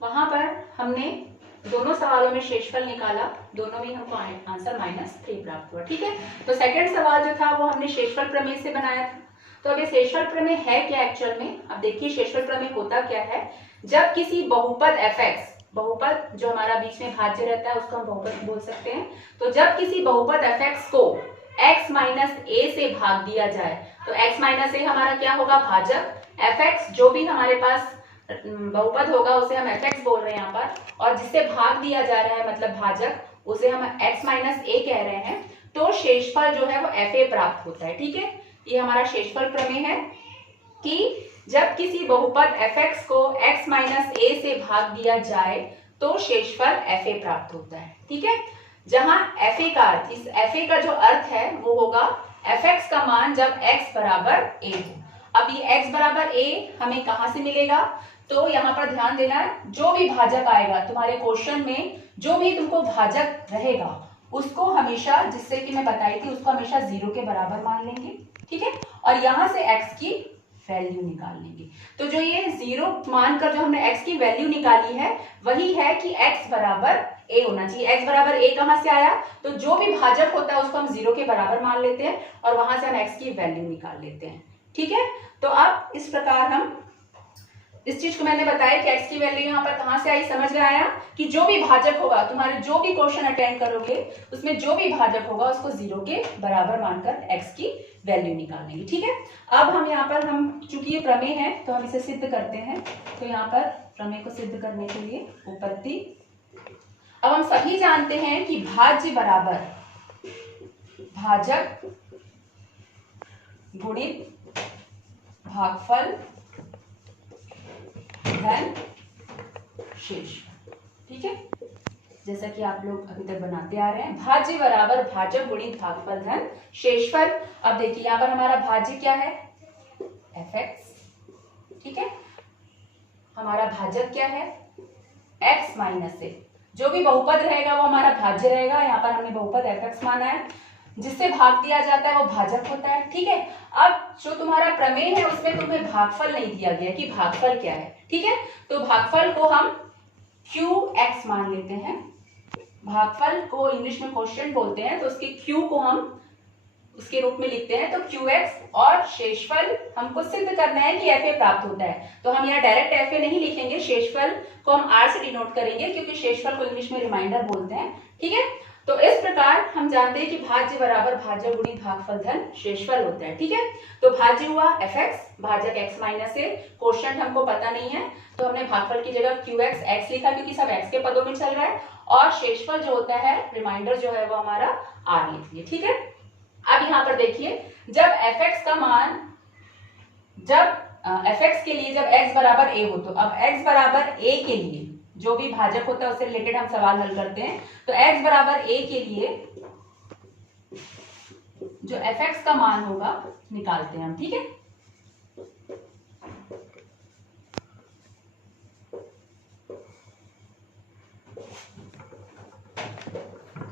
वहां पर हमने दोनों सवालों में शेषफल निकाला, दोनों में हमको आंसर -3 प्राप्त हुआ। ठीक है, तो सेकंड सवाल जो था वो हमने शेषफल प्रमेय से बनाया था। तो अब ये शेषफल प्रमेय है क्या एक्चुअल में? अब देखिए शेषफल प्रमेय होता क्या है। जब किसी बहुपद fx, बहुपद जो हमारा बीच में भाज्य रहता है उसको हम बहुपद बोल सकते हैं, तो जब किसी बहुपद fx को x माइनस a से भाग दिया जाए तो x माइनस a हमारा क्या होगा? भाजक। fx जो भी हमारे पास बहुपद होगा उसे हम fx बोल रहे हैं यहाँ पर, और जिससे भाग दिया जा रहा है मतलब भाजक, उसे हम x माइनस a कह रहे हैं। तो शेषफल जो है वो fa प्राप्त होता है। ठीक है, ये हमारा शेषफल प्रमेय है कि जब किसी बहुपद fx को x माइनस a से भाग दिया जाए तो शेषफल fa प्राप्त होता है। ठीक है, जहां fa का अर्थ, इस fa का जो अर्थ है वो होगा fx का मान जब x बराबर a हो। अब ये x बराबर a हमें कहां से मिलेगा? तो यहाँ पर ध्यान देना है, जो भी भाजक आएगा तुम्हारे क्वेश्चन में, जो भी तुमको भाजक रहेगा उसको हमेशा, जिससे कि मैं बताई थी, उसको हमेशा 0 के बराबर मान लेंगे। ठीक है, और यहां से x की वैल्यू निकाल लेंगे। तो जो ये 0 मानकर जो हमने x की वैल्यू निकाली है वही है कि x बराबर a होना चाहिए। x बराबर a कहां से आया? तो जो भी भाजक होता है उसको हम 0 के बराबर मान लेते हैं और वहां से हम x की वैल्यू निकाल लेते हैं। ठीक है, तो अब इस प्रकार हम इस चीज को मैंने बताया कि x की वैल्यू यहाँ पर कहां से आई, समझ में आया कि जो भी भाजक होगा, तुम्हारे जो भी क्वेश्चन अटेंड करोगे उसमें जो भी भाजक होगा उसको 0 के बराबर मानकर x की वैल्यू निकाल लेंगे। ठीक है, अब हम यहाँ पर, हम चूंकि ये प्रमेय है तो हम इसे सिद्ध करते हैं। तो यहाँ पर प्रमेय को सिद्ध करने के लिए उत्पत्ति, अब हम सभी जानते हैं कि भाज्य बराबर भाजक गुणित भागफल धन शेषफल। ठीक है, जैसा कि आप लोग अभी तक बनाते आ रहे हैं, भाज्य बराबर भाजक गुणित भागफल धन शेषफल। अब देखिए यहाँ पर हमारा भाज्य क्या है? fx। ठीक है, हमारा भाजक क्या है? x minus a। जो भी बहुपद रहेगा वो हमारा भाज्य रहेगा। यहाँ पर हमने बहुपद fx माना है, जिससे भाग दिया जाता है वो भाजक होता है। ठीक है, अब जो तुम्हारा प्रमेय है उसमें तुम्हें भागफल नहीं दिया गया कि भागफल क्या है। ठीक है, तो भागफल को हम qx मान लेते हैं। भागफल को इंग्लिश में क्वोशिएंट बोलते हैं, तो उसके q को हम उसके रूप में लिखते हैं, तो qx, और शेषफल हमको सिद्ध करना है कि fa प्राप्त होता है। तो हम यहाँ डायरेक्ट fa नहीं लिखेंगे, शेषफल को हम r से डिनोट करेंगे क्योंकि शेषफल को इंग्लिश में रिमाइंडर बोलते हैं। ठीक है, तो इस प्रकार हम जानते हैं कि भाज्य बराबर भाजक गुणित भागफल धन शेषफल होता है। ठीक है, तो भाज्य हुआ fx, भाजक x माइनस a, क्वोशिएंट हमको पता नहीं है तो हमने भागफल की जगह qx x लिखा क्योंकि सब x के पदों में चल रहा है, और शेषफल जो होता है, रिमाइंडर जो है वो हमारा r लिख लिया। ठीक है, अब यहाँ पर देखिए, जब fx का मान, जब fx के लिए जब x बराबर a हो, तो अब x बराबर a के लिए जो भी भाजक होता है उससे रिलेटेड हम सवाल हल करते हैं। तो x बराबर a के लिए जो fx का मान होगा निकालते हैं हम। ठीक है,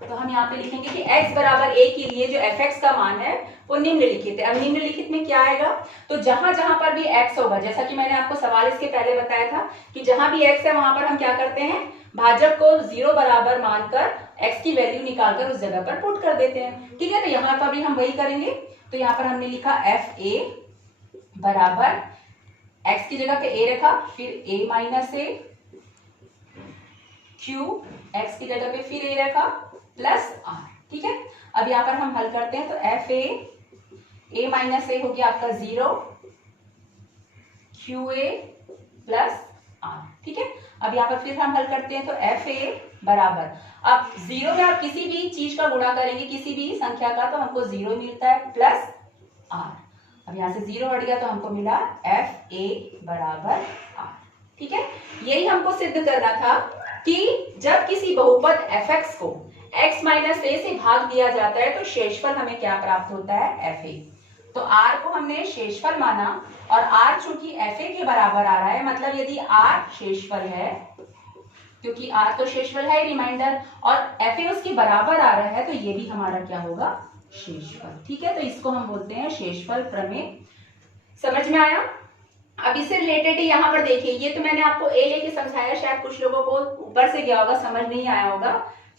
तो हम यहाँ पे लिखेंगे कि x बराबर a के लिए जो fx का मान है वो निम्नलिखित है। अब निम्नलिखित में क्या आएगा? तो जहां जहां पर भी x होगा, जैसा कि मैंने आपको सवाल इसके पहले बताया था कि जहां भी x है वहां पर हम क्या करते हैं, भाजक को 0 बराबर मानकर x की वैल्यू निकालकर उस जगह पर पुट कर देते हैं। ठीक है, तो यहाँ पर भी हम वही करेंगे। तो यहाँ पर हमने लिखा fa बराबर x की जगह पे a रखा, फिर a minus a, q x की जगह पे फिर a रखा, प्लस r। ठीक है, अब यहाँ पर हम हल करते हैं। तो fa, a माइनस a हो गया आपका 0, qa प्लस r। ठीक है, अब यहाँ पर फिर हम हल करते हैं। तो fa बराबर, अब 0 में आप किसी भी चीज का गुणा करेंगे, किसी भी संख्या का, तो हमको 0 मिलता है, प्लस r। अब यहाँ से 0 हट गया तो हमको मिला fa बराबर r। ठीक है, यही हमको सिद्ध करना था कि जब किसी बहुपद fx को x माइनस a से भाग दिया जाता है तो शेषफल हमें क्या प्राप्त होता है? fa। तो r को हमने शेषफल माना, और r चूंकि fa के बराबर आ रहा है, मतलब यदि r शेषफल है, क्योंकि r तो शेषफल है रिमाइंडर, और fa उसके बराबर आ रहा है, तो ये भी हमारा क्या होगा? शेषफल। ठीक है, तो इसको हम बोलते हैं शेषफल प्रमेय। समझ में आया? अब इससे रिलेटेड ही यहाँ पर देखिए, ये तो मैंने आपको ए लेके समझाया, शायद कुछ लोगों को ऊपर से गया होगा, समझ नहीं आया होगा,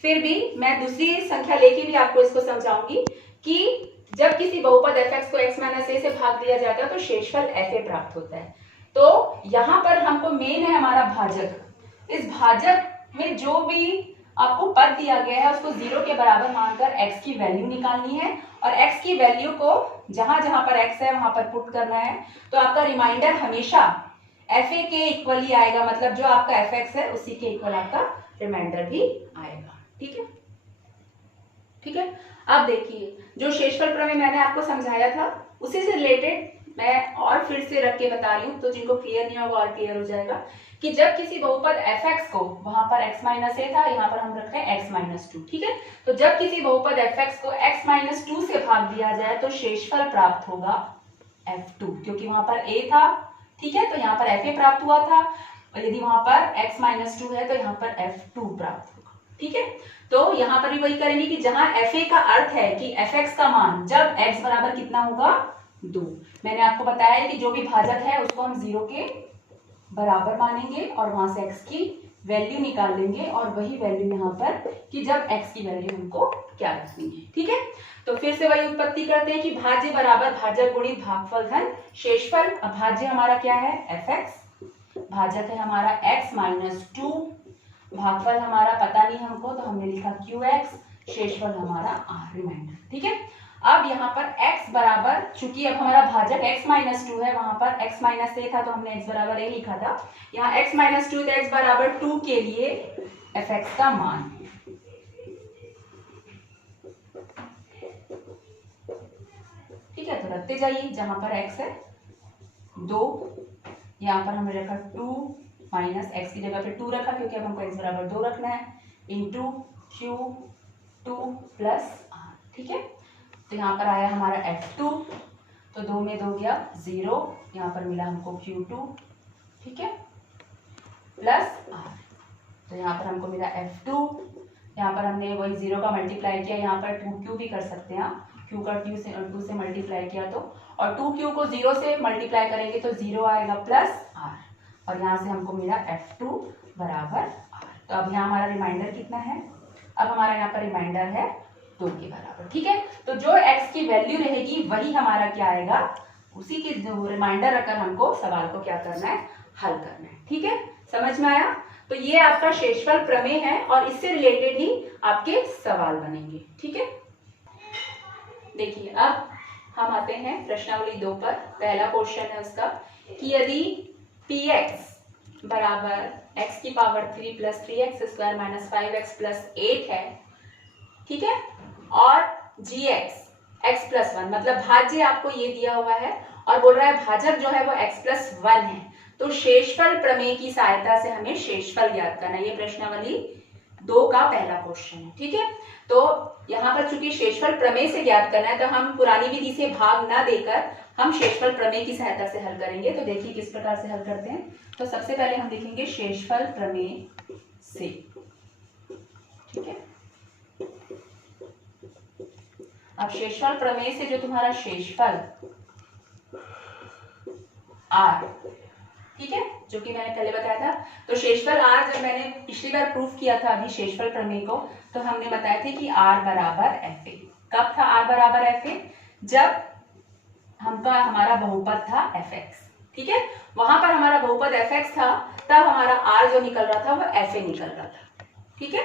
फिर भी मैं दूसरी संख्या लेके भी आपको इसको समझाऊंगी कि जब किसी बहुपद fx को x माइनस ए से भाग दिया जाता है तो शेषफल fa प्राप्त होता है। तो यहाँ पर हमको मेन है हमारा भाजक, इस भाजक में जो भी आपको पद दिया गया है उसको 0 के बराबर मानकर x की वैल्यू निकालनी है और x की वैल्यू को जहां जहां पर x है वहां पर पुट करना है। तो आपका रिमाइंडर हमेशा fa के इक्वल ही आएगा, मतलब जो आपका fx है उसी के इक्वल आपका रिमाइंडर भी आएगा। ठीक है, ठीक है। अब देखिए जो शेषफल प्रमेय मैंने आपको समझाया था उसी से रिलेटेड मैं और फिर से रख के बता रही हूँ, तो जिनको क्लियर नहीं होगा और क्लियर हो जाएगा कि जब किसी बहुपद fx को, वहां पर x माइनस ए था, यहाँ पर हम रख रहे हैं x माइनस 2, ठीक है। तो जब किसी बहुपद fx को x माइनस 2 से भाग दिया जाए तो शेषफल प्राप्त होगा f2, क्योंकि वहां पर a था, ठीक है, तो यहाँ पर fa प्राप्त हुआ था, और यदि वहां पर x माइनस 2 है तो यहाँ पर f2 प्राप्त होगा, ठीक है। तो यहाँ पर भी वही करेंगे कि जहां fa का अर्थ है कि fx का मान जब x बराबर कितना होगा 2, मैंने आपको बताया है कि जो भी भाजक है उसको हम 0 के बराबर मानेंगे और वहां से x की वैल्यू निकाल लेंगे, और वही वैल्यू यहाँ पर कि जब x की वैल्यू हमको क्या रखनी है, ठीक है। तो फिर से वही उत्पत्ति करते हैं कि भाज्य बराबर भाजक गुणित भागफल धन शेषफल। अब भाज्य हमारा क्या है fx, भाजक है हमारा x माइनस 2, भागफल हमारा पता नहीं हमको तो हमने लिखा qx, शेषफल हमारा r रिमाइंडर, ठीक है। अब यहाँ पर x बराबर, चूंकि अब हमारा भाजक x माइनस 2 है, वहां पर x माइनस ए था तो हमने x बराबर ए लिखा था, यहाँ x माइनस 2 तो x बराबर 2 के लिए fx का मान, ठीक है। तो रखते जाइए, जहां पर x है 2, यहाँ पर हमने रखा 2 माइनस x की जगह पे 2 रखा क्योंकि अब हमको x बराबर 2 रखना है, इंटू q2 प्लस r, ठीक है। तो यहाँ पर आया हमारा f2, तो 2 में 2 गया 0, यहाँ पर मिला हमको q2, ठीक है, प्लस r, तो यहाँ पर हमको मिला f2, यहाँ पर हमने वही 0 का मल्टीप्लाई किया, यहाँ पर 2q भी कर सकते हैं, q का 2 से मल्टीप्लाई किया तो, और 2q को 0 से मल्टीप्लाई करेंगे तो 0 आएगा प्लस r, और यहाँ से हमको मिला f2 बराबर r। तो अब यहाँ हमारा रिमाइंडर कितना है, अब हमारा यहाँ पर रिमाइंडर है 2 के बराबर, ठीक है। तो जो x की वैल्यू रहेगी वही हमारा क्या आएगा, उसी के जो रिमाइंडर रखकर हमको सवाल को क्या करना है, हल करना है, ठीक है। समझ में आया। तो ये आपका शेषफल प्रमेय है और इससे रिलेटेड ही आपके सवाल बनेंगे, ठीक है। देखिए अब हम आते हैं प्रश्नावली 2 पर। पहला क्वेश्चन है उसका कि यदि px बराबर x की power 3 plus 3x square minus 5x plus 8 है, ठीक है, और gx x प्लस 1, मतलब भाज्य आपको ये दिया हुआ है और बोल रहा है भाजक जो है वो x प्लस 1 है, तो शेषफल प्रमेय की सहायता से हमें शेषफल ज्ञात करना है। ये प्रश्नावली 2 का पहला क्वेश्चन है, ठीक है। तो यहाँ पर चूंकि शेषफल प्रमेय से ज्ञात करना है तो हम पुरानी विधि से भाग ना देकर हम शेषफल प्रमेय की सहायता से हल करेंगे। तो देखिए किस प्रकार से हल करते हैं। तो सबसे पहले हम लिखेंगे शेषफल प्रमेय से, ठीक है। अब शेषफल प्रमेय से जो तुम्हारा शेषफल r, ठीक है, जो कि मैंने पहले बताया था, तो शेषफल r जब मैंने पिछली बार प्रूफ किया था अभी शेषफल प्रमेय को, तो हमने बताया था कि r बराबर fa। कब था r बराबर fa, जब हमारा बहुपद था fx, ठीक है, वहां पर हमारा बहुपद fx था, तब हमारा r जो निकल रहा था वो fa निकल रहा था, ठीक है,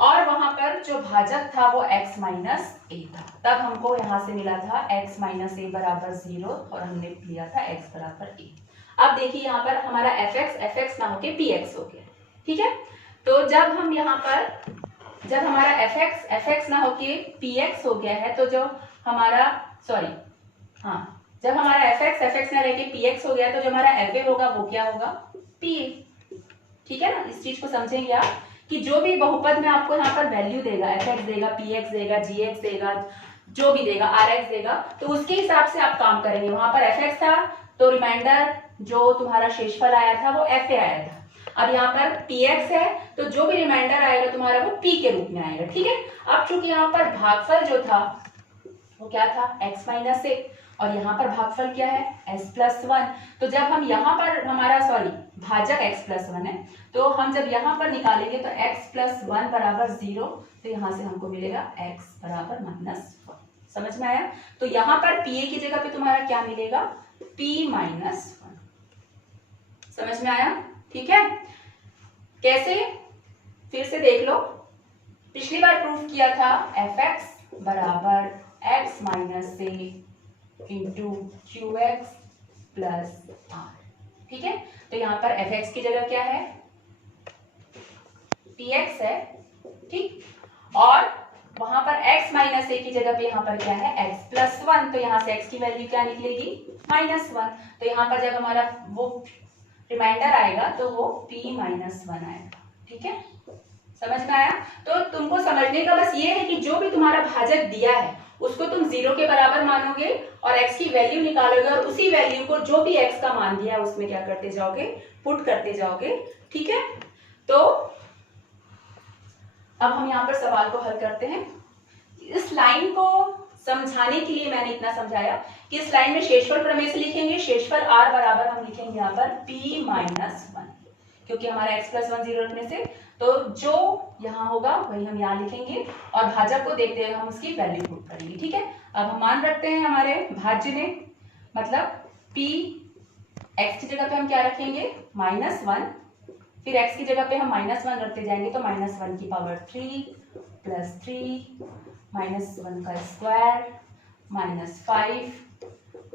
और वहां पर जो भाजक था वो x माइनस ए था, तब हमको यहां से मिला था x माइनस ए बराबर 0 और हमने लिया था x बराबर ए। अब देखिए यहाँ पर हमारा fx ना होके px हो गया, ठीक है। तो जब हम यहाँ पर, जब हमारा fx ना होके px हो गया है, तो जो हमारा जब हमारा fx ना रहके px हो गया, तो जो हमारा fa होगा वो क्या होगा, pa, ठीक है ना। इस चीज को समझेंगे आप कि जो भी बहुपद में आपको यहाँ पर वैल्यू देगा, fx देगा, px देगा, gx देगा, जो भी देगा, rx देगा, तो उसके हिसाब से आप काम करेंगे। वहां पर fx था तो रिमाइंडर जो तुम्हारा शेषफल आया था वो fa आया था। अब यहाँ पर px है तो जो भी रिमाइंडर आएगा तुम्हारा वो p के रूप में आएगा, ठीक है। अब चूंकि यहाँ पर भागफल जो था वो क्या था, x माइनस ए, और यहाँ पर भागफल क्या है x+1। तो जब हम यहाँ पर हमारा भाजक x+1 है, तो हम जब यहाँ पर निकालेंगे तो x+1 बराबर 0, तो यहाँ से हमको मिलेगा x बराबर -1। समझ में आया? तो यहाँ पर pa की जगह पे तुम्हारा क्या मिलेगा p-1। समझ में आया? ठीक है, कैसे फिर से देख लो। पिछली बार प्रूफ किया था fx बराबर x माइनस से इंटू qx प्लस r। ठीक है, तो यहाँ पर fx की जगह क्या है px है, ठीक, और वहां पर x माइनस ए की जगह पे यहाँ पर क्या है x+1, तो यहाँ से x की वैल्यू क्या निकलेगी -1। तो यहाँ पर जब हमारा वो रिमाइंडर आएगा तो वो p-1 आएगा। ठीक है, समझ में आया? तो तुमको समझने का बस ये है कि जो भी तुम्हारा भाजक दिया है उसको तुम 0 के बराबर मानोगे और x की वैल्यू निकालोगे और उसी वैल्यू को जो भी x का मान दिया है उसमें क्या करते जाओगे, पुट करते जाओगे। ठीक है, तो अब हम यहाँ पर सवाल को हल करते हैं। इस लाइन को समझाने के लिए मैंने इतना समझाया कि इस लाइन में शेषफल प्रमेय से लिखेंगे, शेषफल r बराबर हम लिखेंगे यहाँ पर p-1, क्योंकि हमारा x+1 0 रखने से, तो जो यहाँ होगा वही हम यहाँ लिखेंगे और भाजक को देखते हुए हम उसकी वैल्यू पुट करेंगे। ठीक है, अब हम मान रखते हैं हमारे भाज्य में, मतलब p x की जगह पे हम क्या रखेंगे -1, फिर x की जगह पे हम -1 रखते जाएंगे, तो -1 की पावर 3 प्लस 3 -1 का स्क्वायर -5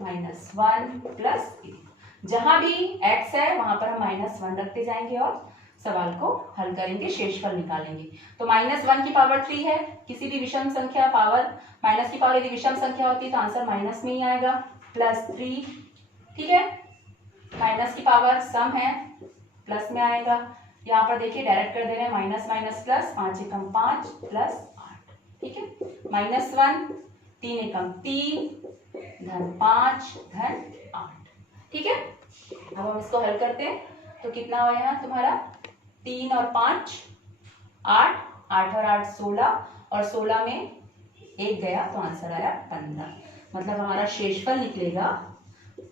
-1 प्लस 8। जहां भी x है वहां पर हम -1 रखते जाएंगे और सवाल को हल करेंगे, शेषफल निकालेंगे। तो -1 की पावर 3 है, किसी भी विषम संख्या पावर माइनस की पावर यदि विषम संख्या होती है तो आंसर माइनस में ही आएगा, +3। ठीक है, माइनस की पावर सम है, प्लस में आएगा। यहाँ पर देखिए डायरेक्ट कर दे रहे हैं, माइनस माइनस प्लस, 5 एकम 5 प्लस 8। ठीक है, -1 3 एकम 3 धन 5 धन 8। ठीक है, अब हम इसको हल करते हैं तो कितना हुआ यहाँ तुम्हारा 3 और 5 8, 8 और 8 16, और 16 में 1 गया तो आंसर आया 15। मतलब हमारा शेषफल निकलेगा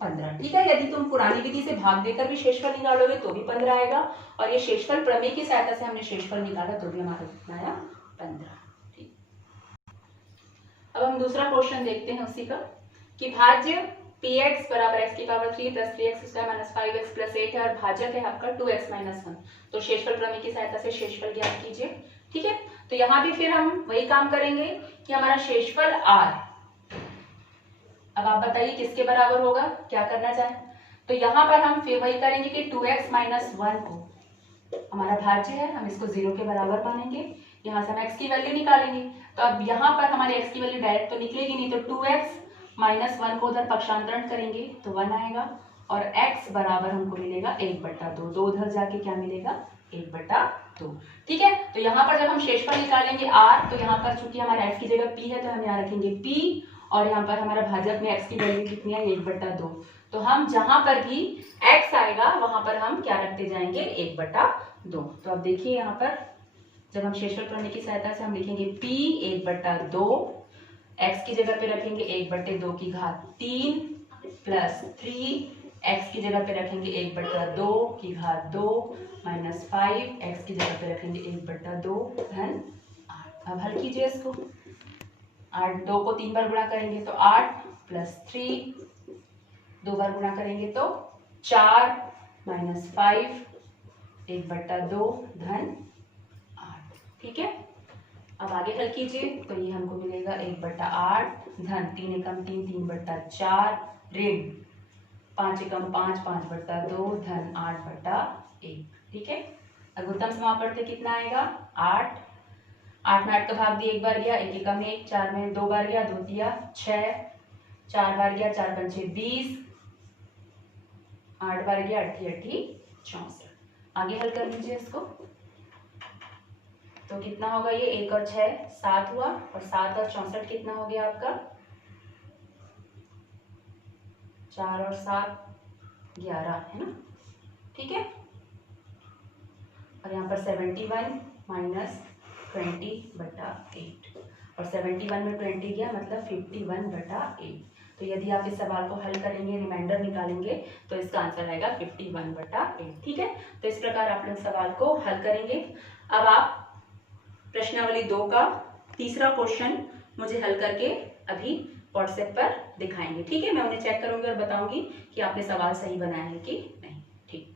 15। ठीक है, यदि तुम पुरानी विधि से भाग देकर भी शेषफल निकालोगे तो भी 15 आएगा, और ये शेषफल प्रमेय की सहायता से हमने शेषफल निकाला तो भी हमारा कितना आया 15। ठीक, अब हम दूसरा क्वेश्चन देखते हैं उसी का, कि भाज्य px बराबर x की power 3 plus 3x square minus 5x plus 8 है और भाजक है आपका 2x माइनस 1। तो शेषफल प्रमेय की सहायता से शेषफल ज्ञात कीजिए। ठीक है, तो यहाँ भी फिर हम वही काम करेंगे कि हमारा शेषफल r, अब आप बताइए किसके बराबर होगा, क्या करना चाहें। तो यहाँ पर हम फिर वही करेंगे कि 2x माइनस 1 को हमारा भाज्य है, हम इसको 0 के बराबर मानेंगे, यहाँ से हम x की वैल्यू निकालेंगे। तो अब यहाँ पर हमारे x की वैल्यू डायरेक्ट तो निकलेगी नहीं, तो 2x माइनस 1 को उधर पक्षांतरण करेंगे तो 1 आएगा, और x बराबर हमको मिलेगा 1/2, 2 उधर जाके क्या मिलेगा 1/2। ठीक है, तो यहाँ पर जब हम शेषफल निकालेंगे r, तो यहाँ पर चूंकि हमारा f की जगह p है तो हम यहाँ रखेंगे p, और यहाँ पर हमारा भाजक में x की वैल्यू कितनी है 1/2। तो हम जहां पर भी x आएगा वहां पर हम क्या रखते जाएंगे 1/2। तो अब देखिए यहाँ पर जब हम शेषफल प्रमेय की सहायता से हम लिखेंगे p 1/2, x की जगह पे रखेंगे 1/2 की घात 3 प्लस 3, x की जगह पे रखेंगे 1/2 की घात 2 माइनस 5, x की जगह पे रखेंगे 1/2 धन 8। अब हल कीजिए इसको, 8 2 को 3 बार गुणा करेंगे तो 8 प्लस 3, 2 बार गुणा करेंगे तो 4 माइनस 5 1/2 धन 8। ठीक है, अब आगे हल कीजिए तो ये हमको मिलेगा 1/8 धन 3 एकम 3 3/4 ऋण 5 एकम 5 5/2 धन 8/1। ठीक है, लघुत्तम समापवर्ती कितना आएगा 8, 8 में 8 का भाग दिया 1 बार गया, 1 एकम 1, 4 में 2 बार गया, 2 दिया 6, 4 बार गया, 4 पंचे 20, 8 बार गया, 8 64। आगे हल कर लीजिए इसको, तो कितना होगा ये 1 और 6 7 हुआ, और 7 और 64 कितना हो गया आपका 4 और 7 11 है ना। ठीक है, और यहाँ पर 71 माइनस 20/8, और 71 में 20 गया मतलब 51/8। तो यदि आप इस सवाल को हल करेंगे, रिमाइंडर निकालेंगे, तो इसका आंसर आएगा 51/8। ठीक है, तो इस प्रकार आप लोग सवाल को हल करेंगे। अब आप प्रश्नावली 2 का तीसरा क्वेश्चन मुझे हल करके अभी व्हाट्सएप पर दिखाएंगे। ठीक है, मैं उन्हें चेक करूंगी और बताऊंगी कि आपने सवाल सही बनाया है कि नहीं। ठीक।